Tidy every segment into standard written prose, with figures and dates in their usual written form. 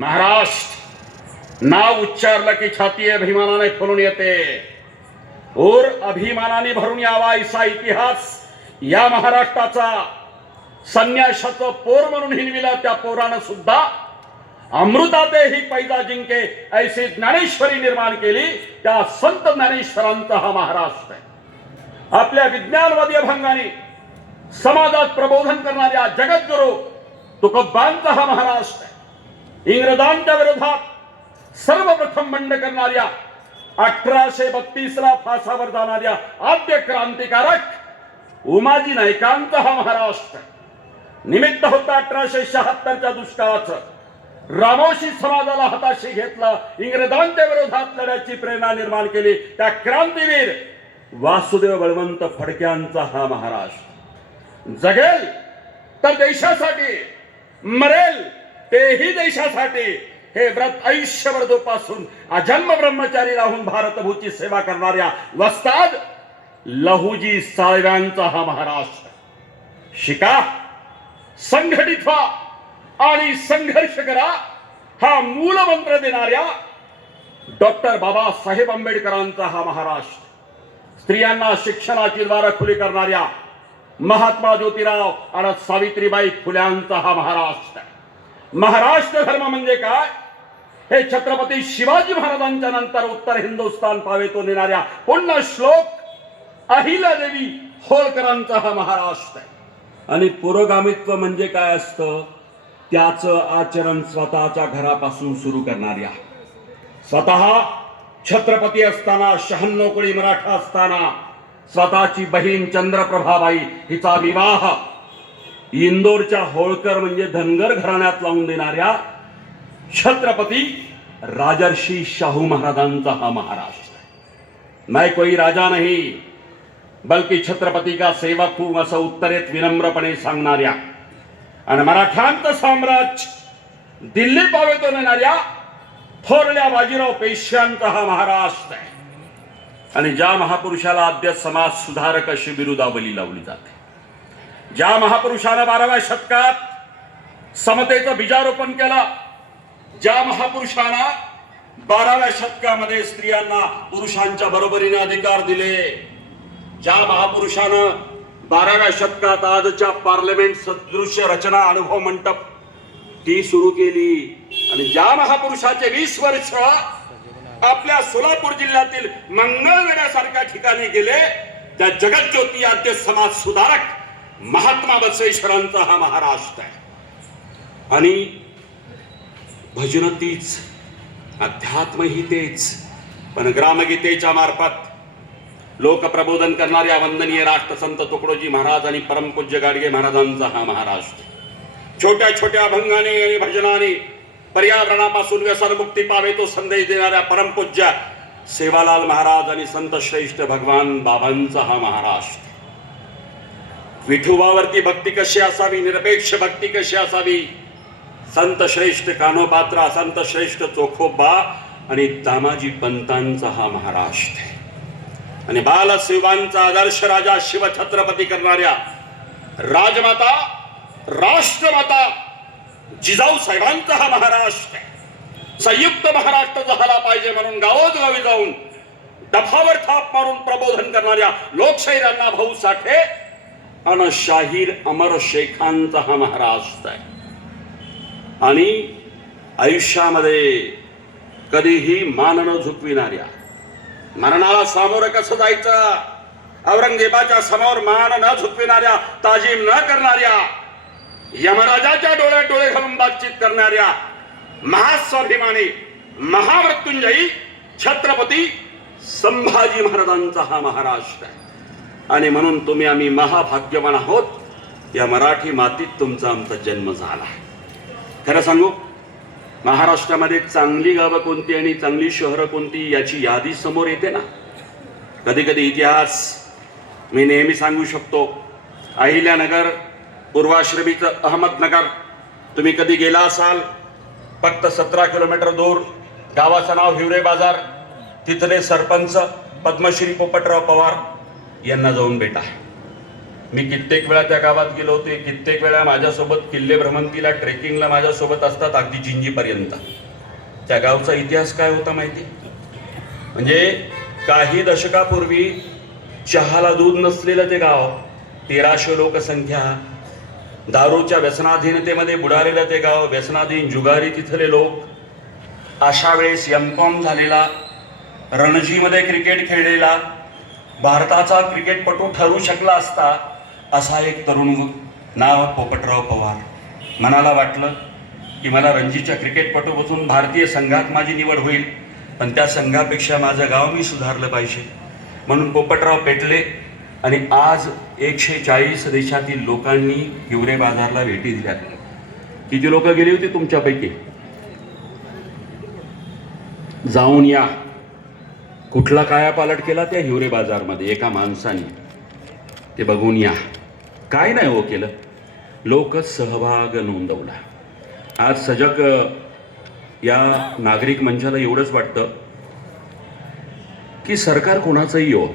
महाराष्ट्र नाव उच्चारलं की छाती अभिमानाने फुलून येते. और अभिमानाने भरून यावा असा इतिहास या महाराष्ट्राचा संन्यासाचं पोर म्हणून हिनविला. त्या पोरानं सुद्धा अमृताते ही पैजा जिंके ऐसी ज्ञानेश्वरी निर्माण केली. त्या संत ज्ञानेश्वरांचा हा महाराष्ट्र आहे. आपल्या विज्ञानवादी अभंगाने समाजात प्रबोधन करणाऱ्या जगद्गुरु तुकोबांचा हा महाराष्ट्र आहे. इंग्रजांच्या विरोधात सर्वप्रथम बंड करणाऱ्या 1832 फासावर जाणाऱ्या आद्य क्रांतिकारक उमाजी नाईकांचा हा महाराष्ट्र आहे. निमित्त होता 1876च्या दुष्काळाचं. रामोशी समाजाला हाताशी घेतला. इंग्रजांच्या विरोधात लढ्याची प्रेरणा निर्माण केली. त्या क्रांतीवीर वासुदेव बळवंत फडक्यांचा हा महाराष्ट्र. जगेल तर देशासाठी, मरेल तेही देशासाठी. हे व्रत आयुष्यभर जोपासून अजन्म ब्रह्मचारी राहून भारतभूची सेवा करणाऱ्या वस्ताद लहुजी साळव्यांचा हा महाराष्ट्र. शिका, संघटित व्हा आणि संघर्ष करा हा मूल मंत्र देणाऱ्या डॉक्टर बाबासाहेब आंबेडकरांचा हा महाराष्ट्र. स्त्रियांना शिक्षणाची द्वार खुली करणाऱ्या महात्मा ज्योतिराव आणि सावित्रीबाई फुल्यांचा हा महाराष्ट्र. महाराष्ट्र धर्म म्हणजे काय हे छत्रपती शिवाजी महाराजांच्या नंतर उत्तर हिंदुस्थान पावे तो नेणाऱ्या पुण्य श्लोक अहिल्यादेवी होळकरांचा हा महाराष्ट्र आहे. आणि पुरोगामित्व म्हणजे काय असतं त्याचं आचरण स्वतःच्या घरापासून सुरू करणाऱ्या, स्वतः छत्रपती असताना 96 कोळी मराठा असताना स्वतःची बहीण चंद्रप्रभाबाई हिचा विवाह इंदोरच्या होळकर म्हणजे धनगर घराण्यात लावून देणाऱ्या छत्रपती राजर्षी शाहू महाराजांचा हा महाराष्ट्र. मैं कोई राजा नहीं बल्कि छत्रपती का सेवक हूं असं उत्तरेत विनम्रपणे सांगणाऱ्या आणि मराठ्यांचं साम्राज्य दिल्ली पावेतो नेणाऱ्या थोरल्या बाजीराव पेशव्यांचा हा महाराष्ट्र आहे. आणि ज्या महापुरुषाला आद्य समाज सुधारक अशी बिरुदावली लावली जाते, ज्या महापुरुषानं 12व्या शतकात समतेचं बीजारोपण केलं, ज्या महापुरुषानं 12व्या शतकामध्ये स्त्रियांना पुरुषांच्या बरोबरीने अधिकार दिले, ज्या महापुरुषानं 12व्या शतकात आजच्या पार्लमेंट सदृश्य रचना अनुभव मंडप ती सुरू केली, आणि ज्या महापुरुषाचे 20 वर्ष आपल्या सोलापूर जिल्ह्यातील मंगळवेढ्यासारख्या ठिकाणी गेले त्या जगज्योती आद्य समाज सुधारक महात्मा बसवेश्वरांचा हा महाराष्ट्र आहे. आणि भजन तीच, अध्यात्म ही तेच, पण ग्रामगीतेच्या मार्फत लोकप्रबोधन करणाऱ्या वंदनीय राष्ट्रसंत तुकडोजी महाराज आणि परमपूज्य गाडगे महाराजांचा हा महाराष्ट्र. छोट्या छोट्या अभंगाने आणि भजनाने पर्यावरणापासून व्यसनमुक्ती पावे तो संदेश देणाऱ्या परमपूज्य सेवालाल महाराज आणि संत श्रेष्ठ भगवान बाबांचा हा महाराष्ट्र. विठोबावरती भक्ती कशी असावी, निरपेक्ष भक्ती कशी असावी, संत श्रेष्ठ कान्होपात्रा, संत श्रेष्ठ चोखोबा आणि दामाजी पंतांचा हा महाराष्ट्र. आणि बालशिवांचा आदर्श राजा शिवछत्रपती करणाऱ्या राजमाता राष्ट्रमाता जिजाऊ साहेबांचा हा महाराष्ट्र. संयुक्त महाराष्ट्र झाला पाहिजे म्हणून गावोगावी जाऊन दफावर थाप मारून प्रबोधन करणाऱ्या लोकशाहीर अण्णा भाऊ साठे आणि शाहीर अमर शेखांचा हा महाराष्ट्र आहे. आणि आयुष्यामध्ये कधीही मान न झुकविणाऱ्या, मरणाला सामोरं कसं जायचं, औरंगजेबाच्या समोर मान न झुकविणाऱ्या, ताजीम न करणाऱ्या, यमराजाच्या डोळ्यात डोळे घालून बातचीत करणाऱ्या महास्वाभिमानी महामृत्युंजयी छत्रपती संभाजी महाराजांचा हा महाराष्ट्र आहे. आणि म्हणून तुम्ही आम्ही महाभाग्यवान आहोत, या मराठी मातीत तुमचा आमचा जन्म झाला. खरं सांगू, महाराष्ट्रामध्ये चांगली गावं कोणती आणि चांगली शहरं कोणती याची यादी समोर येते ना. कधी कधी इतिहास मी नेहमी सांगू शकतो. अहिल्यानगर, पूर्वाश्रमीचं अहमदनगर, तुम्ही कधी गेला असाल, फक्त 17 किलोमीटर दूर गावाचं नाव हिवरे बाजार, तिथले सरपंच पद्मश्री पोपटराव पवार यांना जाऊन भेटा. मी कित्येक वेळा त्या गावात गेलो होते, कित्येक वेळा माझ्यासोबत किल्ले भ्रमंतीला ट्रेकिंगला माझ्यासोबत असतात, अगदी जिंजीपर्यंत. त्या गावचा इतिहास काय होता माहिती? म्हणजे काही दशकापूर्वी चहाला दूध नसलेलं ते गाव, 1300 लोकसंख्या, दारूच्या व्यसनाधीनतेमध्ये बुडालेलं ते गाव, व्यसनाधीन जुगारी तिथले लोक, अशा वेळेस एमकॉम झालेला, रणजीमध्ये क्रिकेट खेळलेला, भारताचा क्रिकेटपटू ठरू शकला असता असा एक तरुण, नाव पोपटराव पवार. मनाला वाटलं की मला रणजीच्या क्रिकेटपटूपासून भारतीय संघात माझी निवड होईल, पण त्या संघापेक्षा माझं गाव मी सुधारलं पाहिजे. म्हणून पोपटराव पेटले आणि आज 140 देशातील लोकांनी हिवरे बाजारला भेटी दिल्या. किती लोक गेली होती तुमच्यापैकी? जाऊन या. कुठला कायापालट केला त्या हिवरे बाजारमध्ये एका माणसाने, ते बघून या. काय नाही हो केलं, लोक सहभाग नोंदवला. आज सजग या नागरिक मंचाला एवढंच वाटतं की सरकार कोणाचंही हो,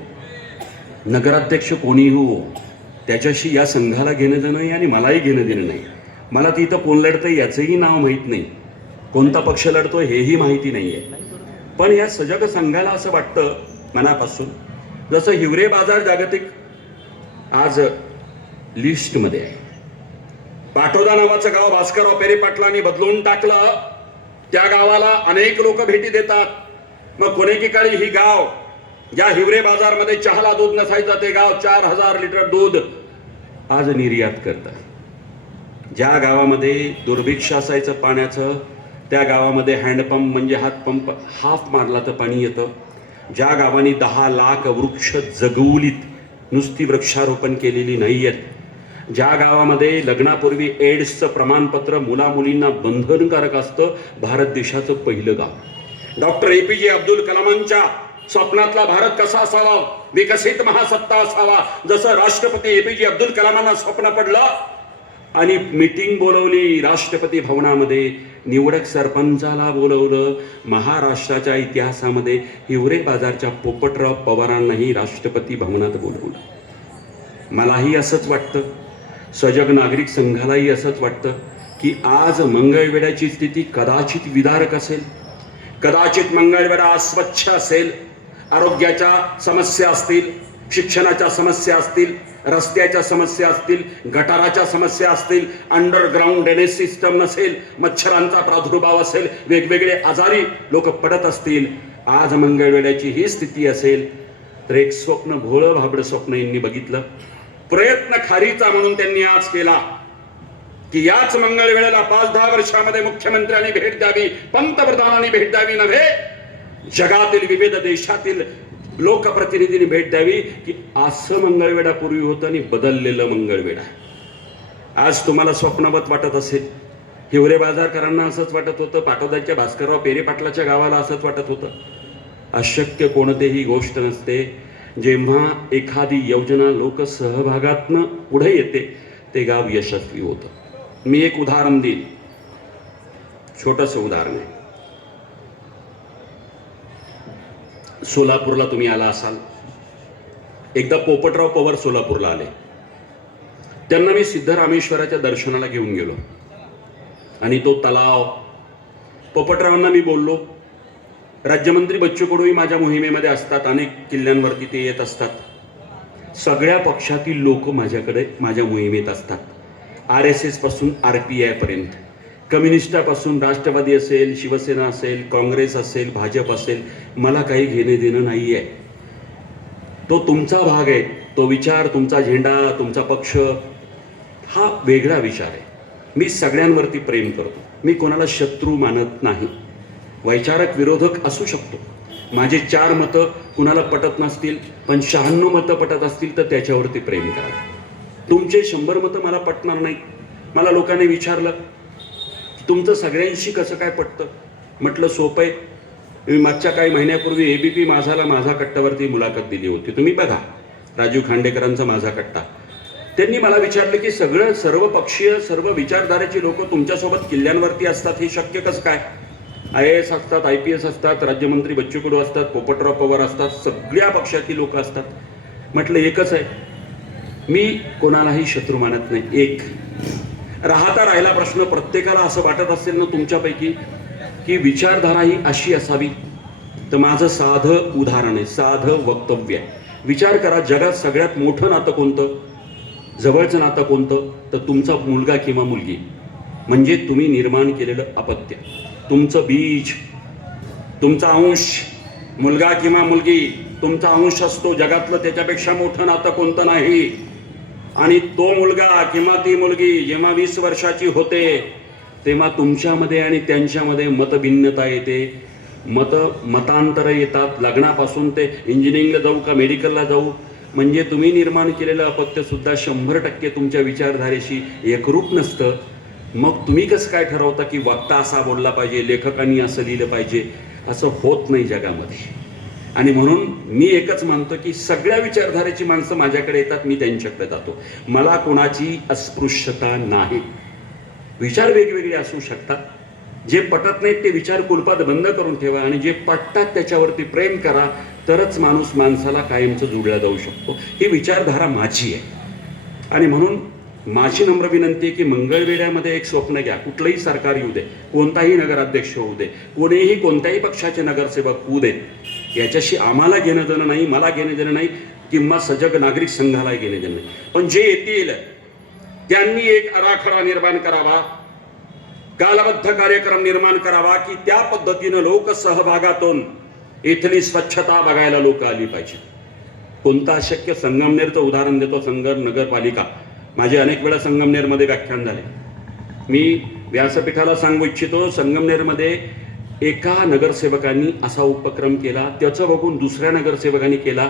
नगराध्यक्ष कोणीही हो, त्याच्याशी या संघाला घेणं देणं नाही आणि मलाही घेणं देणं नाही. मला तिथं कोण लढतंय याचंही नाव माहीत नाही, कोणता पक्ष लढतोय हेही माहिती नाही आहे. पण या सजग संघाला असं वाटतं मनापासून, जसं हिवरे बाजार जागतिक आज लिस्टमध्ये आहे. पाटोदा नावाचं गाव भास्करराव पेरे पाटलांनी बदलून टाकलं. त्या गावाला अनेक लोक भेटी देतात. मग कोणेकी काळी ही गाव, ज्या हिवरे बाजारमध्ये चहाला दूध नसायचं ते गाव 4000 लिटर दूध आज निर्यात करतं. ज्या गावामध्ये दुर्भिक्ष असायचं पाण्याचं, त्या गावामध्ये हँडपंप म्हणजे हातपंप हाफ मारला तर पाणी येतं. ज्या गावांनी 10 लाख वृक्ष जगवलीत, नुसती वृक्षारोपण केलेली नाही आहेत, ज्या गावामध्ये लग्नापूर्वी एड्सचं प्रमाणपत्र मुलामुलींना बंधनकारक असतं, भारत देशाचं पहिलं गाव. डॉक्टर APJ अब्दुल कलामांच्या स्वप्नातला भारत कसा असावा, विकसित महासत्ता असावा, जसं राष्ट्रपती APJ अब्दुल कलामांना स्वप्न पडलं आणि मीटिंग बोलवली राष्ट्रपती भवनामध्ये, निवडक सरपंचाला बोलवलं. महाराष्ट्राच्या इतिहासामध्ये हिवरे बाजारच्या पोपटराव पवारांनाही राष्ट्रपती भवनात बोलवलं. मलाही असंच वाटतं, सजग नागरिक संघालाही असंच वाटतं की आज मंगळवेढ्याची स्थिती कदाचित विदारक असेल, कदाचित मंगळवेढा अस्वच्छ असेल, आरोग्याच्या समस्या असतील, शिक्षणाच्या समस्या असतील, रस्त्याच्या समस्या असतील, गटाराच्या समस्या असतील, अंडरग्राऊंड ड्रेनेज सिस्टम नसेल, मच्छरांचा प्रादुर्भाव असेल, वेगवेगळे आजारी लोक पडत असतील. आज मंगळवेढ्याची ही स्थिती असेल तर एक स्वप्न, भोळं भाबडं स्वप्न यांनी बघितलं. प्रयत्न खारीचा म्हणून त्यांनी आज केला की याच मंगळवेढ्याला 5-10 वर्षामध्ये मुख्यमंत्र्यांनी भेट द्यावी, पंतप्रधानांनी भेट द्यावी नव्हे, जगातील विविध देशातील लोकप्रतिनिधींनी भेट द्यावी. की असं मंगळवेढा पूर्वी होतं आणि बदललेलं मंगळवेढा. आज तुम्हाला स्वप्नवत वाटत असेल, हिवरे बाजारकरांना असंच वाटत होतं, पाटोद्याच्या भास्करराव पेरे पाटलाच्या गावाला असंच वाटत होतं. अशक्य कोणतेही गोष्ट नसते. जेव्हा एखादी योजना लोकसहभागातनं पुढे येते ते गाव यशस्वी होतं. मी एक उदाहरण देईन, छोटंसं उदाहरण आहे. सोलापूरला तुम्ही आला असाल, एकदा पोपटराव पवार सोलापूरला आले. त्यांना मी सिद्धरामेश्वराच्या दर्शनाला घेऊन गेलो आणि तो तलाव, पोपटरावांना मी बोललो, राज्यमंत्री बच्चू कडूही माझ्या मोहिमेमध्ये असतात, अनेक किल्ल्यांवरती ते येत असतात, सगळ्या पक्षातील लोक माझ्याकडे माझ्या मोहिमेत असतात, RSS पासून RPI पर्यंत, कम्युनिस्टापासून राष्ट्रवादी असेल, शिवसेना असेल, काँग्रेस असेल, भाजप असेल, मला काही घेणे देणं नाही आहे. तो तुमचा भाग आहे, तो विचार, तुमचा झेंडा, तुमचा पक्ष हा वेगळा विचार आहे. मी सगळ्यांवरती प्रेम करतो, मी कोणाला शत्रू मानत नाही. वैचारिक विरोधक असू शकतो, माझे 4 मतं कुणाला पटत नसतील पण 96 मतं पटत असतील तर त्याच्यावरती प्रेम करा. तुमचे 100 मतं मला पटणार नाही. मला लोकांनी विचारलं तुमचं सगळ्यांशी कसं काय पटतं? म्हटलं सोपं आहे. मी मागच्या काही महिन्यापूर्वी ABP माझाला माझा कट्टावरती मुलाखत दिली होती, तुम्ही बघा, राजीव खांडेकरांचा माझा कट्टा. त्यांनी मला विचारलं की सर्व पक्षीय सर्व विचारधारेची लोक तुमच्यासोबत किल्ल्यांवरती असतात, हे शक्य कसं काय? IAS असतात, IPS असतात, राज्यमंत्री बच्चू कडू असतात, पोपटराव पवार असतात, सगळ्या पक्षातील लोक असतात. म्हटलं एकच आहे, मी कोणालाही शत्रू मानत नाही. एक राहिला प्रश्न, प्रत्येकाला असं वाटत असेल ना तुमच्यापैकी की विचारधारा ही अशी असावी, तर माझं साधं उदाहरण आहे, साधं वक्तव्य आहे. विचार करा, जगात सगळ्यात मोठं नातं कोणतं, जवळचं नातं कोणतं, तर तुमचा मुलगा किंवा मुलगी, म्हणजे तुम्ही निर्माण केलेलं अपत्य, तुमचं बीज, तुमचा अंश. मुलगा किंवा मुलगी तुमचा अंश असतो. जगातलं त्याच्यापेक्षा मोठं नातं कोणतं नाही. आणि तो मुलगा किंवा ती मुलगी जेव्हा 20 वर्षाची होते तेव्हा तुमच्यामध्ये आणि त्यांच्यामध्ये मतभिन्नता येते, मतांतर येतात. लग्नापासून ते इंजिनिअरिंगला जाऊ का मेडिकलला जाऊ, म्हणजे तुम्ही निर्माण केलेलं अपत्य सुद्धा 100% तुमच्या विचारधारेशी एकरूप नसतं. मग तुम्ही कसं काय ठरवता की वक्ता असा बोलला पाहिजे, लेखकांनी असं लिहिलं पाहिजे? असं होत नाही जगामध्ये. आणि म्हणून मी एकच मानतो की सगळ्या विचारधारेची माणसं माझ्याकडे येतात, मी त्यांच्याकडे जातो. मला कोणाची अस्पृश्यता नाही. विचार वेगवेगळे असू शकतात. जे पटत नाहीत ते विचार कुलपात बंद करून ठेवा आणि जे पटतात त्याच्यावरती प्रेम करा, तरच माणूस माणसाला कायमचं जोडला जाऊ शकतो. ही विचारधारा माझी आहे. आणि म्हणून माझी नम्र विनंती आहे की मंगळवेढ्यामध्ये एक स्वप्न घ्या. कुठलंही सरकार येऊ दे, कोणताही नगराध्यक्ष होऊ दे, कोणीही कोणत्याही पक्षाचे नगरसेवक होऊ देत, याच्याशी आम्हाला घेणं देणं नाही, मला घेणं देणं नाही, किंवा सजग नागरिक संघाला घेणं देणं नाही. पण जे येतील त्यांनी एक आराखडा निर्माण करावा, कालबद्ध कार्यक्रम निर्माण करावा की त्या पद्धतीनं लोकसहभागातून इथली स्वच्छता बघायला लोक आली पाहिजे. कोणतं अशक्य? संगमनेरचं उदाहरण देतो. नगरपालिका, माझे अनेक वेळा संगमनेरमध्ये व्याख्यान झाले. मी व्यासपीठाला सांगू इच्छितो, संगमनेरमध्ये एका नगरसेवकांनी असा उपक्रम केला, त्याचं बघून दुसऱ्या नगरसेवकांनी केला.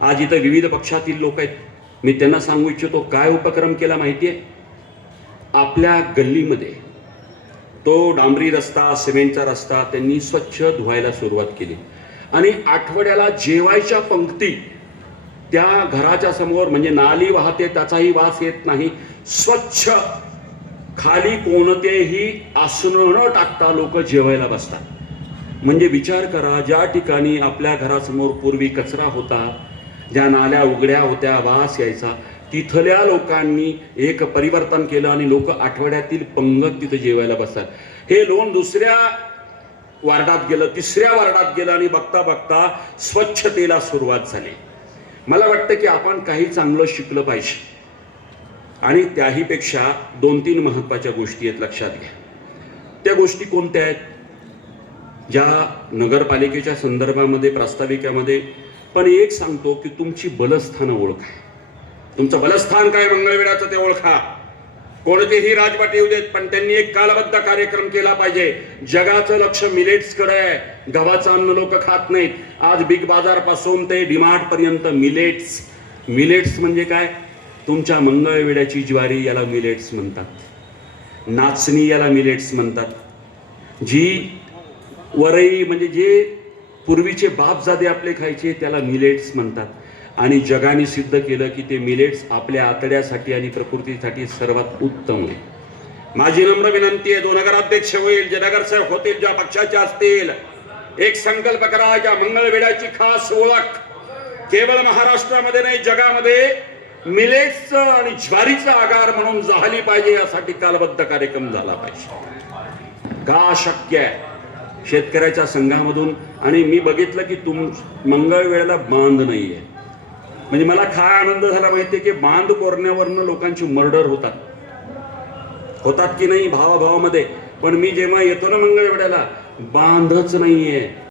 आज इथं विविध पक्षातील लोक आहेत. मी त्यांना सांगू इच्छितो, काय उपक्रम केला माहिती आहे? आपल्या गल्लीमध्ये तो डांबरी रस्ता, सिमेंटचा रस्ता त्यांनी स्वच्छ धुवायला सुरुवात केली. आणि आठवड्याला जेवायच्या पंक्ती त्या घराच्या समोर, म्हणजे नाली वाहते त्याचाही वास येत नाही, स्वच्छ, खाली कोणतेही आसनं न टाकता लोक जेवायला बसतात. म्हणजे विचार करा, ज्या ठिकाणी आपल्या घरासमोर पूर्वी कचरा होता, ज्या नाल्या उघड्या होत्या, वास यायचा, तिथल्या लोकांनी एक परिवर्तन केलं आणि लोक आठवड्यातील पंगत तिथं जेवायला बसतात. हे लोन दुसऱ्या वार्डात गेलं, तिसऱ्या वार्डात गेलं आणि बघता बघता स्वच्छतेला सुरुवात झाली. मला वाटतं की आपण काही चांगलं शिकलं पाहिजे. आणि त्याहीपेक्षा 2-3 महत्त्वाच्या गोष्टी आहेत, लक्षात घ्या. त्या गोष्टी कोणत्या आहेत? ज्या नगरपालिकेच्या संदर्भामध्ये प्रास्ताविकामध्ये पण एक सांगतो की तुमची बलस्थानं ओळखा. तुमचं बलस्थान काय मंगळवेढ्याचं ते ओळखा. कोणतेही राजवट येऊ देत, पण त्यांनी एक कालबद्ध कार्यक्रम केला पाहिजे. जगाचं लक्ष मिलेट्सकडे आहे. गव्हाचं अन्न लोक खात नाहीत. आज बिग बाजार पासून ते डीमार्ट पर्यंत मिलेट्स. मिलेट्स म्हणजे काय? तुमच्या मंगळवेढ्याची ज्वारी, याला मिलेट्स म्हणतात. नाचणी, याला मिलेट्स म्हणतात. जी वरई, म्हणजे जे पूर्वीचे बापजादे आपले खायचे, त्याला मिलेट्स म्हणतात. आणि जगाने सिद्ध केलं की ते मिलेट्स आपल्या आतड्यासाठी आणि प्रकृतीसाठी सर्वात उत्तम आहे. माझी नम्र विनंती आहे, जो नगराध्यक्ष होईल, जे नगरसेवक होतील, ज्या पक्षाचे असतील, एक संकल्प करा, ज्या मंगळवेढ्याची खास ओळख केवळ महाराष्ट्रामध्ये नाही, जगामध्ये मिलेट्सचं आणि ज्वारीचा आगार म्हणून झाली पाहिजे. यासाठी कालबद्ध कार्यक्रम झाला पाहिजे. का शक्य आहे? शेतकऱ्याच्या संघामधून. आणि मी बघितलं की मंगळवेढ्याला बांध नाही आहे. म्हणजे मला काय आनंद झाला माहितीये की बांध कोरण्यावरनं लोकांची मर्डर होतात की नाही भावाभावामध्ये. पण मी जेव्हा येतो ना मंगळवेढ्याला, बांधच नाहीये.